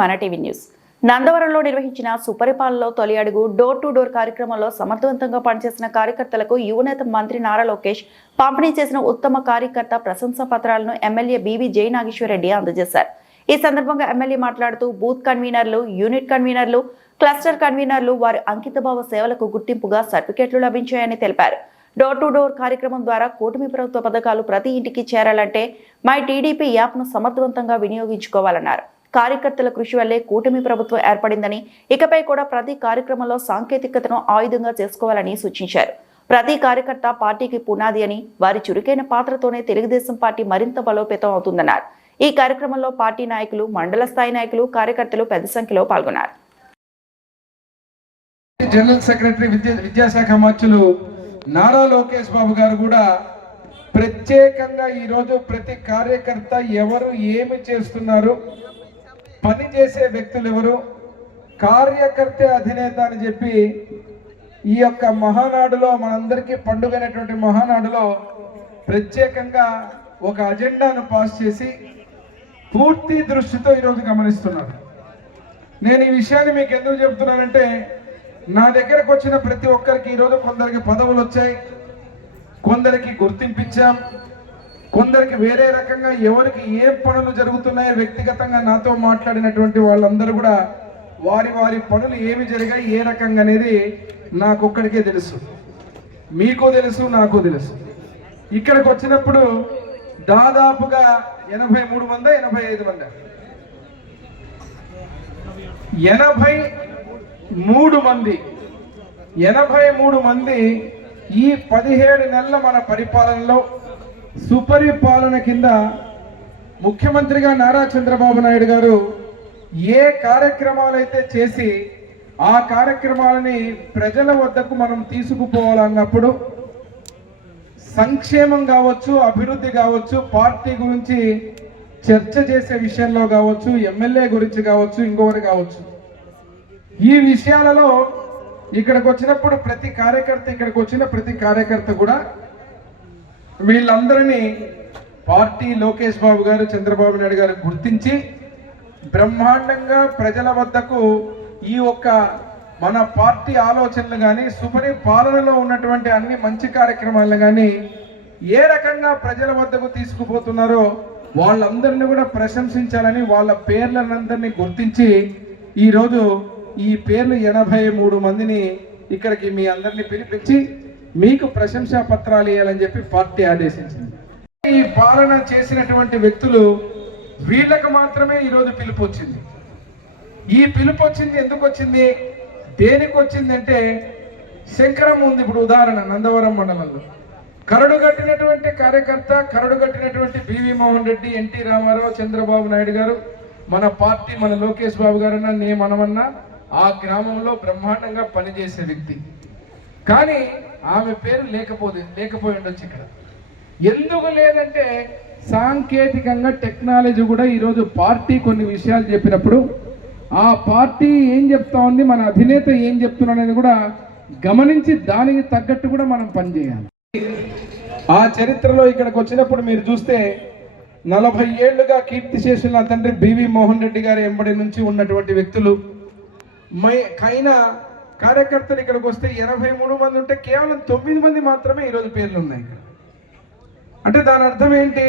మన TV news. నందవరంలో నిర్వహించిన సుపరిపాలనలో తొలి అడుగు డోర్ టు డోర్ కార్యక్రమంలో సమర్థవంతంగా పనిచేసిన కార్యకర్తలకు యువనేత మంత్రి నారా లోకేష్ పంపిణీ చేసిన ఉత్తమ కార్యకర్త ప్రశంసా పత్రాలను ఎమ్మెల్యే బీవీ జై నాగేశ్వరరెడ్డి అందజేశారు. ఈ సందర్భంగా ఎమ్మెల్యే మాట్లాడుతూ బూత్ కన్వీనర్లు, యూనిట్ కన్వీనర్లు, క్లస్టర్ కన్వీనర్లు వారి అంకితభావ సేవలకు గుర్తింపుగా సర్టిఫికెట్లు లభించాయని తెలిపారు. డోర్ టు డోర్ కార్యక్రమం ద్వారా కూటమి ప్రభుత్వ పథకాలు ప్రతి ఇంటికి చేరాలంటే మై టీడీపీ యాప్ను సమర్థవంతంగా వినియోగించుకోవాలన్నారు. కార్యకర్తల కృషి వల్లే కూటమి ప్రభుత్వం ఏర్పడిందని, ఇకపై కూడా ప్రతి కార్యక్రమంలో సాంకేతికతను ఆయుధంగా చేసుకోవాలని సూచించారు. ప్రతి కార్యకర్త పార్టీకి పునాది అని, వారి చురుకైన పాత్రతోనే తెలుగుదేశం పార్టీ మరింత బలోపేతం అవుతుందన్నారు. ఈ కార్యక్రమంలో పార్టీ నాయకులు, మండల స్థాయి నాయకులు, కార్యకర్తలు పెద్ద సంఖ్యలో పాల్గొన్నారు. జనరల్ సెక్రటరీ విద్యాశాఖ మంత్రులు నారా లోకేష్ బాబు గారు కూడా ప్రత్యేకంగా ఈరోజు ప్రతి కార్యకర్త ఎవరు ఏమి చేస్తున్నారు, పని చేసే వ్యక్తులు ఎవరు, కార్యకర్త అధినేత అని చెప్పి ఈ యొక్క మహానాడులో, మనందరికీ పండుగైనటువంటి మహానాడులో ప్రత్యేకంగా ఒక అజెండాను పాస్ చేసి పూర్తి దృష్టితో ఈరోజు గమనిస్తున్నారు. నేను ఈ విషయాన్ని మీకు ఎందుకు చెప్తున్నానంటే, నా దగ్గరకు వచ్చిన ప్రతి ఒక్కరికి ఈరోజు కొందరికి పదవులు వచ్చాయి, కొందరికి గుర్తింపిచ్చాం, కొందరికి వేరే రకంగా ఎవరికి ఏ పనులు జరుగుతున్నాయో వ్యక్తిగతంగా నాతో మాట్లాడినటువంటి వాళ్ళందరూ కూడా వారి వారి పనులు ఏమి జరిగాయి, ఏ రకంగా అనేది నాకొక్కడికే తెలుసు, మీకు తెలుసు, నాకు తెలుసు. ఇక్కడికి వచ్చినప్పుడు దాదాపుగా 83 మంది 85 మంది 83 మంది ఈ 17 నెలల మన పరిపాలనలో సుపరిపాలన కింద ముఖ్యమంత్రిగా నారా చంద్రబాబు నాయుడు గారు ఏ కార్యక్రమాలు అయితే చేసి ఆ కార్యక్రమాలని ప్రజల వద్దకు మనం తీసుకుపోవాలన్నప్పుడు సంక్షేమం కావచ్చు, అభివృద్ధి కావచ్చు, పార్టీ గురించి చర్చ చేసే విషయంలో కావచ్చు, ఎమ్మెల్యే గురించి కావచ్చు, ఇంకొకటి కావచ్చు, ఈ విషయాలలో ఇక్కడికి వచ్చినప్పుడు ప్రతి కార్యకర్త కూడా వీళ్ళందరినీ పార్టీ లోకేష్ బాబు గారు, చంద్రబాబు నాయుడు గారు గుర్తించి బ్రహ్మాండంగా ప్రజల వద్దకు ఈ ఒక్క మన పార్టీ ఆలోచనలు కానీ, సుపరిపాలనలో ఉన్నటువంటి అన్ని మంచి కార్యక్రమాలను కానీ ఏ రకంగా ప్రజల వద్దకు తీసుకుపోతున్నారో వాళ్ళందరినీ కూడా ప్రశంసించాలని వాళ్ళ పేర్లనందరినీ గుర్తించి ఈరోజు ఈ పేర్లు 83 మందిని ఇక్కడికి మీ అందరినీ పిలిపించి మీకు ప్రశంసా పత్రాలు ఇవ్వాలని చెప్పి పార్టీ ఆదేశించింది. ఈ పాలన చేసినటువంటి వ్యక్తులు వీళ్ళకు మాత్రమే ఈరోజు పిలుపు వచ్చింది. ఈ పిలుపు వచ్చింది ఎందుకు వచ్చింది, దేనికి వచ్చింది అంటే, శంకరం ఉంది ఇప్పుడు ఉదాహరణ, నందవరం మండలంలో కరడు కట్టినటువంటి కార్యకర్త, కరడు కట్టినటువంటి బివి మోహన్ రెడ్డి, ఎన్టీ రామారావు, చంద్రబాబు నాయుడు గారు, మన పార్టీ, మన లోకేష్ బాబు గారు మనమన్నా ఆ గ్రామంలో బ్రహ్మాండంగా పనిచేసే వ్యక్తి. కానీ ఆమె పేరు లేకపోయి ఉండొచ్చు. ఇక్కడ ఎందుకు లేదంటే, సాంకేతికంగా టెక్నాలజీ కూడా ఈరోజు పార్టీ కొన్ని విషయాలు చెప్పినప్పుడు ఆ పార్టీ ఏం చెప్తా ఉంది, మన అధినేత ఏం చెప్తున్నా అనేది కూడా గమనించి దానికి తగ్గట్టు కూడా మనం పనిచేయాలి. ఆ చరిత్రలో ఇక్కడికి వచ్చినప్పుడు మీరు చూస్తే 40 ఏళ్లుగా కీర్తి చేసిన తండ్రి బివి మోహన్ రెడ్డి గారి ఎంబడి నుంచి ఉన్నటువంటి వ్యక్తులు కైనా కార్యకర్తలు ఇక్కడికి వస్తే 83 మంది ఉంటే కేవలం 9 మంది మాత్రమే ఈరోజు పేర్లు ఉన్నాయి ఇక్కడ. అంటే దాని అర్థం ఏంటి,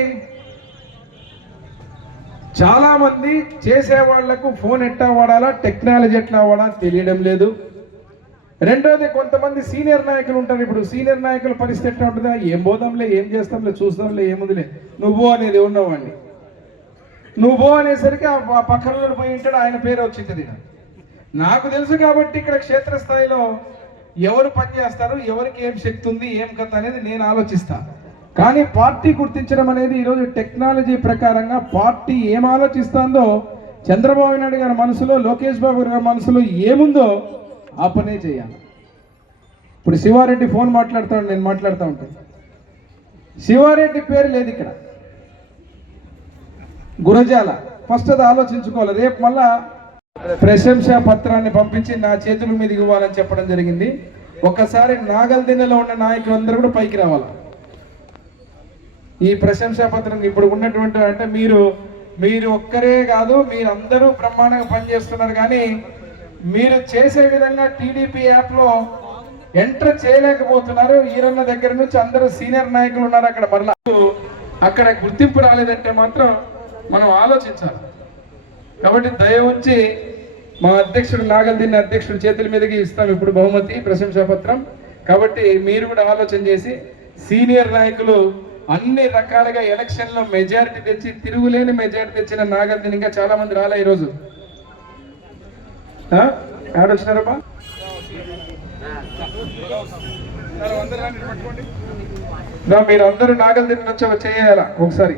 చాలా మంది చేసే వాళ్లకు ఫోన్ ఎట్లా వాడాలా, టెక్నాలజీ ఎట్లా వాడాలా తెలియడం లేదు. రెండోది, కొంతమంది సీనియర్ నాయకులు ఉంటారు. ఇప్పుడు సీనియర్ నాయకుల పరిస్థితి ఎట్లా ఉంటుందా, ఏం పోదాంలే, ఏం చేస్తాంలే, చూస్తాంలే, ఏముందిలే, నువ్వు అనేది ఉన్నవాడిని, నువ్వు అనేసరికి ఆ పక్కన పోయి ఉంటాడు, ఆయన పేరు వచ్చింది. నాకు తెలుసు కాబట్టి ఇక్కడ క్షేత్రస్థాయిలో ఎవరు పనిచేస్తారు, ఎవరికి ఏం శక్తి ఉంది, ఏం కథ అనేది నేను ఆలోచిస్తా. కానీ పార్టీ గుర్తించడం అనేది ఈరోజు టెక్నాలజీ ప్రకారంగా పార్టీ ఏం ఆలోచిస్తుందో, చంద్రబాబు నాయుడు గారి మనసులో, లోకేష్ బాబు గారి మనసులో ఏముందో ఆ పనే చేయాలి. ఇప్పుడు శివారెడ్డి ఫోన్ మాట్లాడుతాడు, నేను మాట్లాడుతూ ఉంటాను, శివారెడ్డి పేరు లేదు ఇక్కడ, గురజాల. ఫస్ట్ అది ఆలోచించుకోవాలి. రేపు మళ్ళా ప్రశంసా పత్రాన్ని పంపించి నా చేతుల మీద ఇవ్వాలని చెప్పడం జరిగింది. ఒక్కసారి నాగల్దిన్నెలో ఉన్న నాయకులందరూ కూడా పైకి రావాలి. ఈ ప్రశంసా పత్రం ఇప్పుడు ఉన్నటువంటి, అంటే మీరు మీరు ఒక్కరే కాదు, మీరందరూ బ్రహ్మాండంగా పనిచేస్తున్నారు. కానీ మీరు చేసే విధంగా టీడీపీ యాప్లో ఎంటర్ చేయలేకపోతున్నారు. ఈరన్న దగ్గర నుంచి అందరూ సీనియర్ నాయకులు ఉన్నారు అక్కడ. మరలా అక్కడ గుర్తింపు రాలేదంటే మాత్రం మనం ఆలోచించాలి. కాబట్టి దయ ఉంచి మా అధ్యక్షుడు నాగల్దిన్న అధ్యక్షుడు చేతుల మీదకి ఇస్తాం ఇప్పుడు బహుమతి, ప్రశంసాపత్రం. కాబట్టి మీరు కూడా ఆలోచన చేసి సీనియర్ నాయకులు అన్ని రకాలుగా ఎలక్షన్లో మెజారిటీ తెచ్చి తిరుగులేని మెజారిటీ తెచ్చిన నాగల్దిని ఇంకా చాలా మంది రాలే ఈరోజు. ఆడొచ్చినారబ్బా, మీరందరూ నాగల్దిని నుంచి చేయాలా ఒకసారి.